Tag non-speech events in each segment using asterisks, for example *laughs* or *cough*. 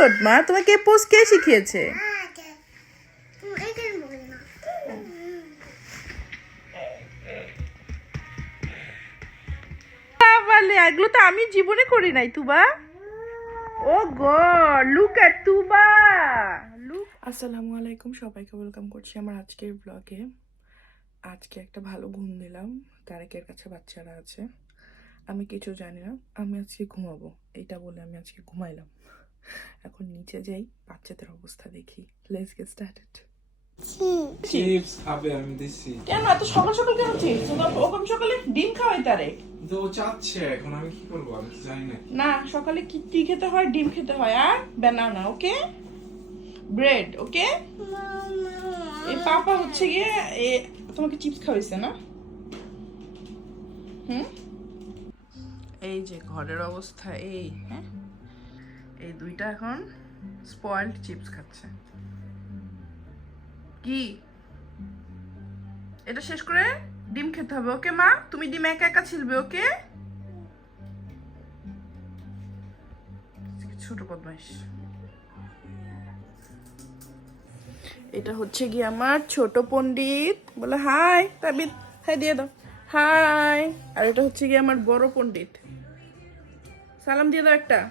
Good মা, তোমাকে pose কে শিখিয়েছে? এগুলো তো আমি জীবনে করি নাই, Tuba. Oh God look at Tuba. Look আসসালামু আলাইকুম, সবাইকে ওয়েলকাম করছি আমার আজকের ব্লগে আজকে একটা ভালো ঘুম দিলাম, তারেকের কাছে বাচ্চারা আছে। আমি কিছু জানি না, আমি আজকে ঘুমাবো, এটা বলে আমি আজকে ঘুমাইলাম। এখন নিচে যাই বাচ্চাদের অবস্থা দেখি। লেটস গেট স্টার্টেড চিপস খাবে আমি দিচ্ছি কেন এত সকাল সকাল কেন চিপস ওরকম সকালে ডিম খাওয়াই তারে। তো ও চাচ্ছে এখন আমি কি করব? আমি জানি না। না সকালে কি কি খেতে হয়? ডিম খেতে হয় আর? ব্যানানা ওকে ব্রেড ওকে এই পাপা হচ্ছে গিয়ে এ তোমাকে চিপস খাওয়াইছে না? হুম? এই যে ঘরের অবস্থা এই হ্যাঁ? এই দুইটা এখন স্পয়েলড চিপস খাচ্ছে। কি? এটা শেষ করে ডিম খেতে হবে, ওকে মা? তুমি ডিম একা একা ছিলবে, ওকে? ছোট বদমাইশ। এটা হচ্ছে কি আমার ছোট পণ্ডিত। বলে, হাই তাবিদ হাই, দিয়ে দাও। হাই। আর এটা হচ্ছে কি আমার বড় পণ্ডিত। সালাম দিয়ে দাও একটা।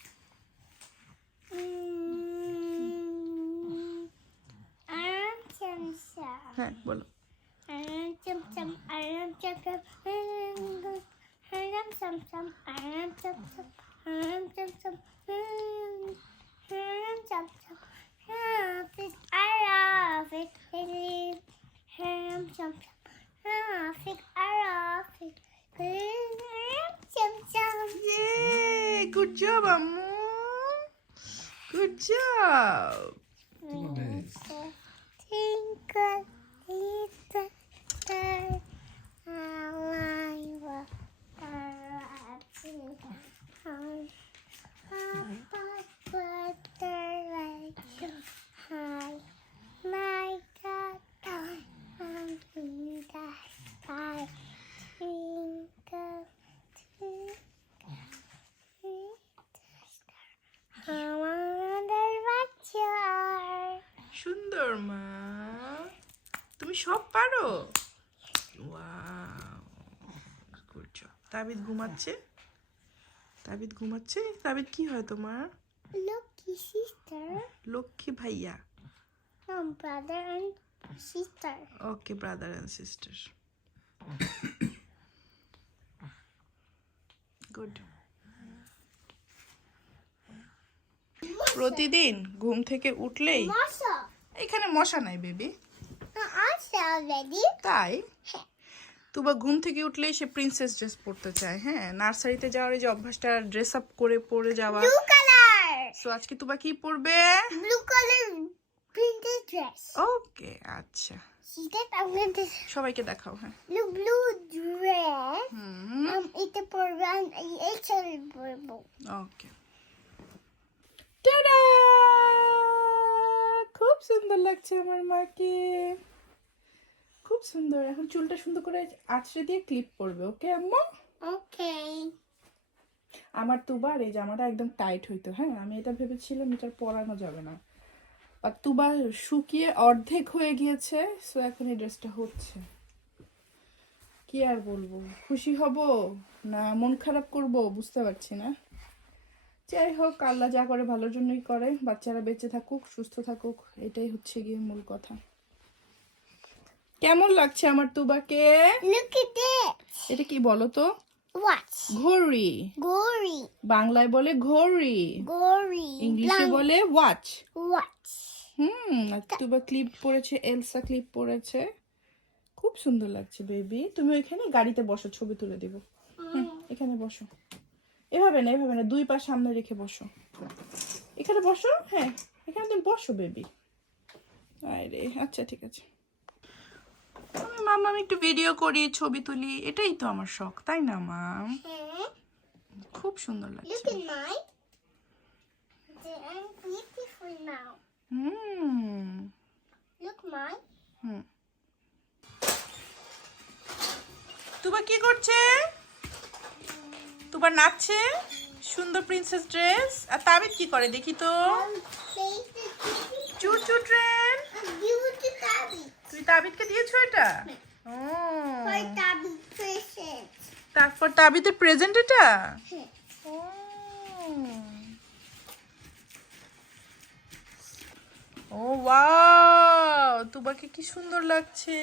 ইয়ে গুড জব আম্মু গুড সুন্দর মা। তুমি সব পারো? তাবিদ ঘুমাচ্ছে? তাবিদ ঘুমাচ্ছে? তাবিদ কি হয় তোমার? Lucky sister, লক্ষ্মী ভাইয়া। Brother and sister. Okay brother and sister good প্রতিদিন ঘুম থেকে উঠলেই এখানে মশা নাই বেবি. তাই তুবা ঘুম থেকে উঠলেই সে প্রিন্সেস ড্রেস পরতে চায় হ্যাঁ নার্সারিতে যাওয়ার এই যে অভ্যাসটা ড্রেস আপ করে পরে যাওয়া. সো আজকে তুবা কি পরবে Blue color printed dress. ওকে আচ্ছা সবাইকে দেখাও হ্যাঁ blue blue dress. Hmm Um, it's a program. It's a purple. Okay tada খুব সুন্দর লাগছে আমার মাকে। খুব সুন্দর। এখন চুলটা সুন্দর করে আছড়ে দিয়ে ক্লিপ করবে ওকে আম্মা? ওকে আমার তুবার এই জামাটা একদম টাইট হইতো হ্যাঁ? আমি এটা ভেবেছিলাম এটা পরানো যাবে না। আর তুবা শুকিয়ে অর্ধেক হয়ে গিয়েছে সো এখন এই ড্রেসটা হচ্ছে। কি আর বলব? খুশি হব? না মন খারাপ করব? বুঝতে পারছি না। যাই হোক আল্লাহ যা করে ভালোর জন্যই করে। বাচ্চারা বেঁচে থাকুক সুস্থ থাকুক এটাই হচ্ছে গিয়ে মূল কথা। কেমন লাগছে আমার তুবাকে. এটা কি বলো তো? Watch. ঘড়ি। বাংলায় বলে ঘড়ি। Gory. ইংলিশে বলে ওয়াচ Watch. হুম তুবা ক্লিপ পরেছে এলসা ক্লিপ পরেছে খুব সুন্দর লাগছে বেবি তুমি ওইখানে গাড়িতে বসো ছবি তুলে দিব। হুম, এখানে বসো। এভাবে না এভাবে না দুই পা সামনে রেখে বসো। এখানে বসো হ্যাঁ এখানে তুমি বসো বেবি আরে আচ্ছা ঠিক আছে। মামা আমি একটু ভিডিও করি ছবি তুলি এটাই তো আমার শখ তাই না মা হ্যাঁ। খুব সুন্দর লাগছে. হুম। তুবা কি করছে? তুবা নাচছে, সুন্দর প্রিন্সেস ড্রেস আর তাবিদ কি করে দেখি তো? চুর চুর ট্রেন তুই তাবিদকে দিয়েছ এটা? ও. তারপর তাবিদের প্রেজেন্ট এটা? ও। ও ওয়াও তুবাকে কি সুন্দর লাগছে।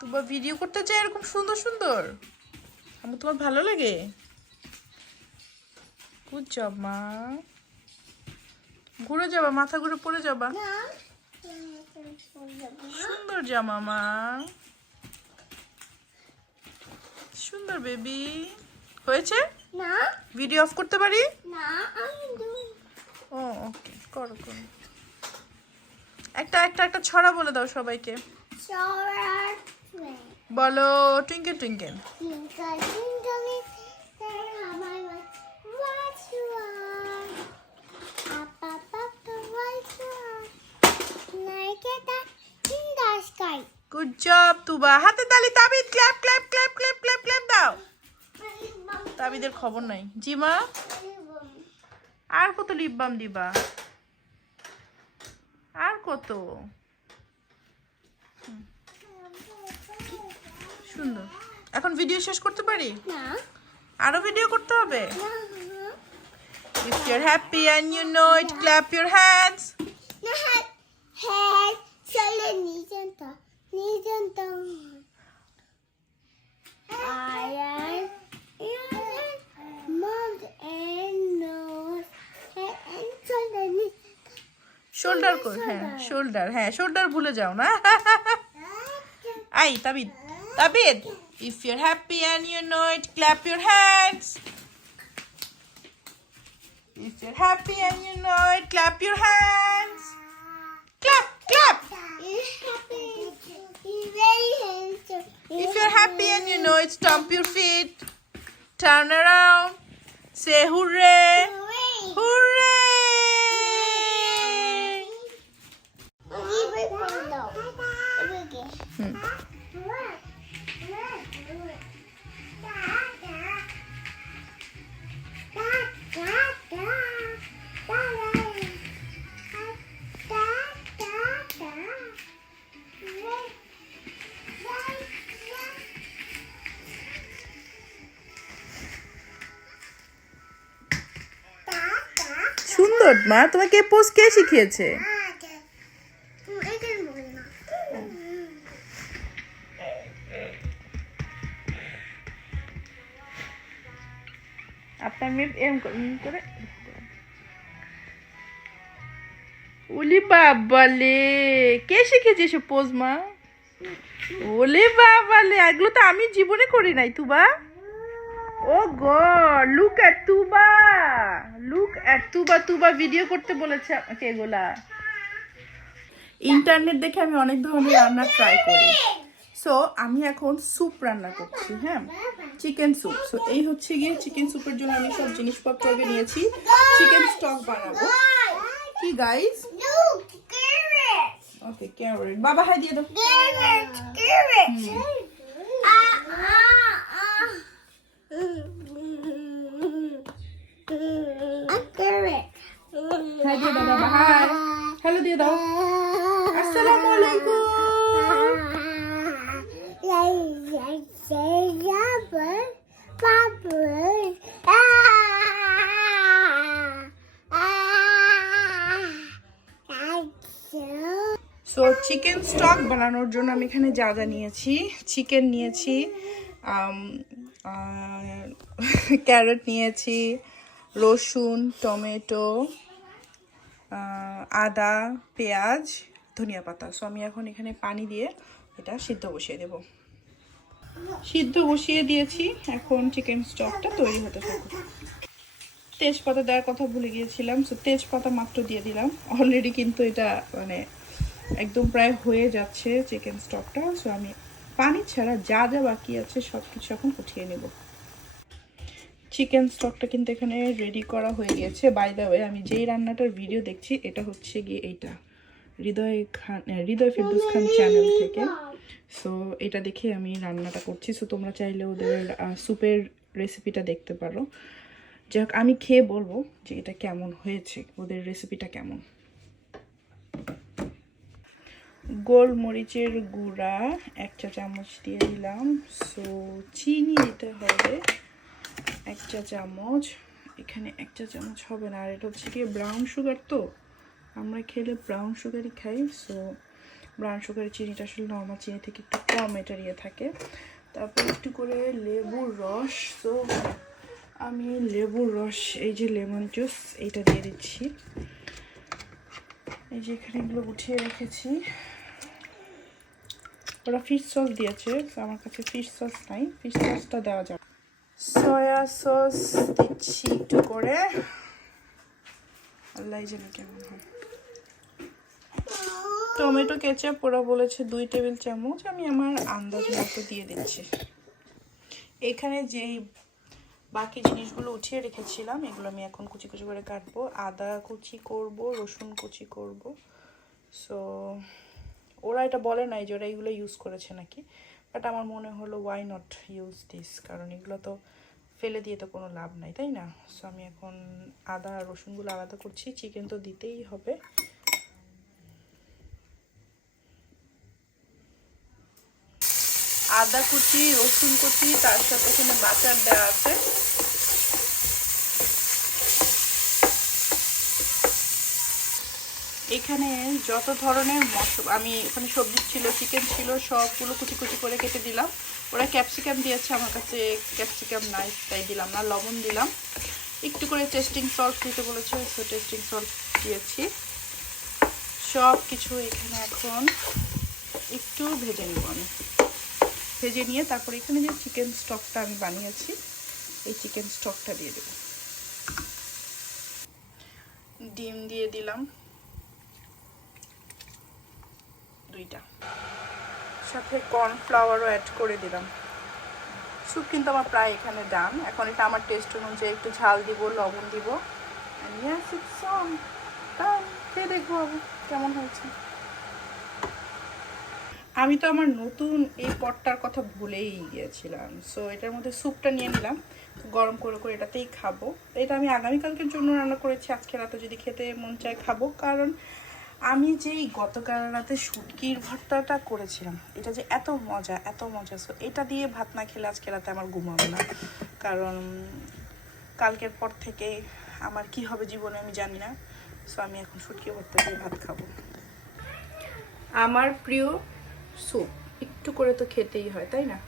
তুবা ভিডিও করতে চাই এরকম সুন্দর সুন্দর? আমার তোমার ভালো লাগে? গুড জব মা। ঘুরে যাবা মাথা ঘুরে পড়ে যাবা। সুন্দর জামা মা। সুন্দর বেবি হয়েছে? না। ভিডিও অফ করতে পারি? না ও ওকে করো করো। একটা একটা একটা ছড়া বলে দাও সবাইকে। train. বলো twinkle twinkle. Good job Tuba হাতে তালি Tabid clap clap clap clap clap clap দাও। তাবিদের খবর নাই। জি মা। আর কত লিপ বাম দিবা? আর কত? হুম, সুন্দর। এখন ভিডিও শেষ করতে পারি? না। আরও ভিডিও করতে হবে? If you happy and you know it clap your হ্যাঁ হ্যাঁ শোল্ডার হ্যাঁ শোল্ডার হ্যাঁ শোল্ডার হ্যাঁ, ভুলে যাও না। *laughs* I Tabid. Abid, if you're happy and you know it, clap your hands. If you're happy and you know it, clap your hands. Clap, clap. If you're happy and you know it, stomp your feet. Turn around. Say hooray. Hooray. hooray. সুন্দর মা। তোমাকে pose কে শিখিয়েছে? আপনার মেয়ে M করে বাবালে, কে শিখেছে এসব pose মা? ওলে বাবালে, এগুলো তো আমি জীবনে করি নাই, Tuba. Oh God look at Tuba look at Tuba Tuba video করতে বলেছে আমাকে এগুলা। ইন্টারনেট দেখে আমি অনেক ধরনের রান্না ট্রাই করি। সো আমি এখন স্যুপ রান্না করছি হ্যাঁ? চিকেন স্যুপ সো এই হচ্ছে গিয়ে চিকেন স্যুপের জন্য আমি সব জিনিসপত্র আগে নিয়েছি। চিকেন স্টক বানাবো। কি গাইস ওকে ক্যারেট বাবা হাই দিয়ে দাও। আলাইকুম সো চিকেন স্টক বানানোর জন্য আমি এখানে যা যা নিয়েছি চিকেন নিয়েছি *laughs* ক্যারেট নিয়েছি, রসুন, টমেটো আদা, পেঁয়াজ, ধনিয়া পাতা। সো আমি এখন এখানে পানি দিয়ে এটা সিদ্ধ বসিয়ে দেব। সিদ্ধ বসিয়ে দিয়েছি। এখন চিকেন স্টকটা তৈরি হতে থাকুক। তেজপাতা দেওয়ার কথা ভুলে গিয়েছিলাম। সো তেজপাতা মাত্র দিয়ে দিলাম। অলরেডি কিন্তু এটা মানে একদম প্রায় হয়ে যাচ্ছে চিকেন স্টকটা সো আমি পানি ছাড়া যা যা বাকি আছে সব কিছু এখন উঠিয়ে নেব। চিকেন স্টকটা কিন্তু এখানে রেডি করা হয়ে গিয়েছে বাই দ্য ওয়ে আমি যেই রান্নাটার ভিডিও দেখছি এটা হচ্ছে গিয়ে এইটা। হৃদয় খান হৃদয় ফিরদুস খান চ্যানেল থেকে। সো এটা দেখে আমি রান্নাটা করছি। সো তোমরা চাইলে ওদের স্যুপের রেসিপিটা দেখতে পারো। যাই হোক আমি খেয়ে বলব যে এটা কেমন হয়েছে ওদের রেসিপিটা কেমন। গোলমরিচের গুঁড়া এক চা চামচ দিয়ে দিলাম। সো চিনি দিতে হবে এক চা চামচ। এখানে এক চা চামচ হবে না, আর এটা হচ্ছে কি ব্রাউন সুগার তো। আমরা খেলে ব্রাউন সুগারই খাই। সো ব্রাউন সুগারের চিনিটা আসলে নর্মাল চিনি থেকে একটু কম, এটার ইয়ে থাকে। তারপর একটু করে লেবুর রস। তো আমি লেবুর রস, এই যে লেমন জুস, এইটা দিয়ে দিচ্ছি। এই যে এখানে এগুলো উঠিয়ে রেখেছি। ওরা ফিশ সস দিয়েছে আমার কাছে ফিশ সস নাই। ফিশ সসটা দেওয়া যাবে সয়া সস দিচ্ছি একটু করে। আল্লাহ জানে কেমন হয়। টমেটো কেচাপ ওরা বলেছে দুই টেবিল চামচ। আমি আমার আন্দাজ মতো দিয়ে দিচ্ছি। এখানে যেই বাকি জিনিসগুলো উঠিয়ে রেখেছিলাম, এগুলো আমি এখন কুচি কুচি করে কাটবো। আদা কুচি করব, রসুন কুচি করব। সো ওরা এটা বলে নাই যে ওরা এগুলো ইউজ করেছে নাকি বাট আমার মনে হলো ওয়াই নট ইউজ দিস কারণ এগুলো তো ফেলে দিয়ে তো কোনো লাভ নাই, তাই না? সো আমি এখন আদা আর রসুনগুলো আলাদা করছি চিকেন তো দিতেই হবে। আদা কুচি, রসুন কুচি, তার সাথে এখানে বাটার দেওয়া আছে। এখানে যত ধরনের মশলা, আমি ওখানে সবজি ছিল চিকেন ছিল, সবগুলো কুচি কুচি করে কেটে দিলাম। ওরা ক্যাপসিকাম দিয়েছে, আমার কাছে ক্যাপসিকাম নাই, তাই দিলাম না, লবণ দিলাম। একটু করে টেস্টিং সল্ট দিতে বলেছে সো টেস্টিং সল্ট দিয়েছি। সব কিছু এখানে এখন একটু ভেজে নিব আমি। ভেজে নিয়ে তারপর এখানে যে চিকেন স্টকটা আমি বানিয়েছি, এই চিকেন স্টকটা দিয়ে দেব। ডিম দিয়ে দিলাম। দুইটা। সাথে কর্নফ্লাওয়ারও অ্যাড করে দিলাম। স্যুপ কিন্তু আমার প্রায় এখানে ডান এখন এটা আমার টেস্ট অনুযায়ী একটু ঝাল দিব, লবণ দিব। কেমন হয়েছে? আমি তো আমার নতুন এই পটটার কথা ভুলেই গিয়েছিলাম। সো এটার মধ্যে স্যুপটা নিয়ে নিলাম। গরম করে করে এটাতেই খাব। এটা আমি আগামীকালকের জন্য রান্না করেছি। আজকে রাতে যদি খেতে মন চায় খাব। কারণ আমি যেই গতকাল রাতে শুটকির ভর্তাটা করেছিলাম, এটা যে এত মজা এত মজা। সো এটা দিয়ে ভাত না খেলে আজকে রাতে আমার ঘুমাবে না। কারণ কালকের পর থেকে আমার কি হবে জীবনে আমি জানি না। সো আমি এখন শুটকি ভর্তা দিয়ে ভাত খাব। আমার প্রিয় স্যুপ একটু করে তো খেতেই হয়, তাই না?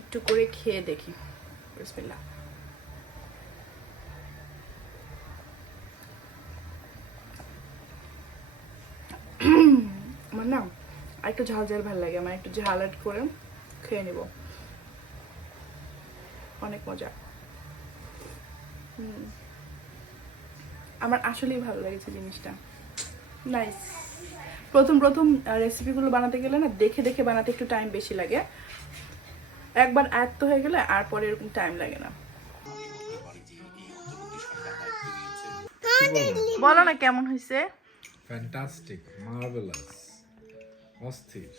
একটু করে খেয়ে দেখি। বিসমিল্লাহ আমার না আর একটু ঝাল ঝাল ভালো লাগে আমার একটু ঝাল অ্যাড করে খেয়ে নেব। অনেক মজা। হুম। আমার আসলেই ভালো লেগেছে জিনিসটা। নাইস প্রথম প্রথম রেসিপিগুলো বানাতে গেলে না দেখে দেখে বানাতে একটু টাইম বেশি লাগে। একবার আয়ত্ত হয়ে গেলে আর পরে এরকম টাইম লাগে না। বলো? না কেমন হয়েছে ফ্যান্টাস্টিক মার্ভেলাস অস্থির।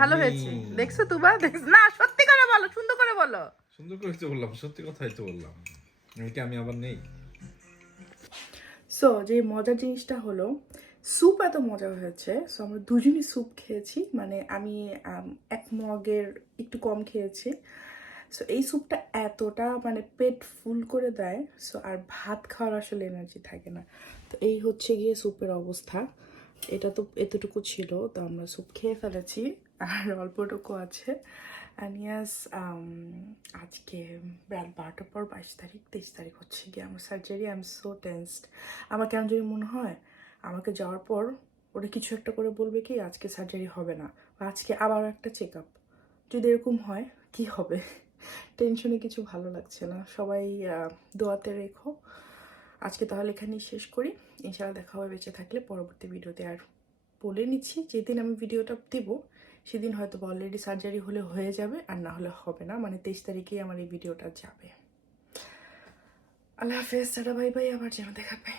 ভালো হয়েছে। দেখছ তুবা? না সত্যি করে বলো সুন্দর করে বলো। সুন্দর করে তো বললাম সত্যি কথাই তো বললাম। এটা আমি আবার নেই। সো যে মজার জিনিসটা হলো স্যুপ এত মজা হয়েছে। সো আমরা দুজনই স্যুপ খেয়েছি। মানে আমি এক মগের একটু কম খেয়েছি। সো এই স্যুপটা এতটা মানে পেট ফুল করে দেয়। সো আর ভাত খাওয়ার আসলে এনার্জি থাকে না। তো এই হচ্ছে গিয়ে স্যুপের অবস্থা। এটা তো এতটুকু ছিল, তো আমরা স্যুপ খেয়ে ফেলেছি, আর অল্পটুকু আছে। অ্যানিয়াস আজকে রাত বারোটার পর বাইশ তারিখ, তেইশ তারিখ হচ্ছে গিয়ে আমার surgery I am so tensed আমার কেমন যদি মনে হয়, আমাকে যাওয়ার পর ওরা কিছু একটা করে বলবে কি, আজকে সার্জারি হবে না আজকে আবার একটা চেক আপ যদি এরকম হয়, কি হবে? *laughs* টেনশনে কিছু ভালো লাগছে না। সবাই দোয়াতে রেখো। আজকে তাহলে এখানেই শেষ করি। ইনশাআল্লাহ দেখা হবে বেঁচে থাকলে পরবর্তী ভিডিওতে আর বলে নিচ্ছি, যেদিন আমি ভিডিওটা দেবো সেদিন হয়তো অলরেডি সার্জারি হলে হয়ে যাবে, আর না হলে হবে না। মানে তেইশ তারিখেই আমার এই ভিডিওটা যাবে। আল্লাহ হাফেজ সারা ভাই ভাই আবার যেন দেখা পাই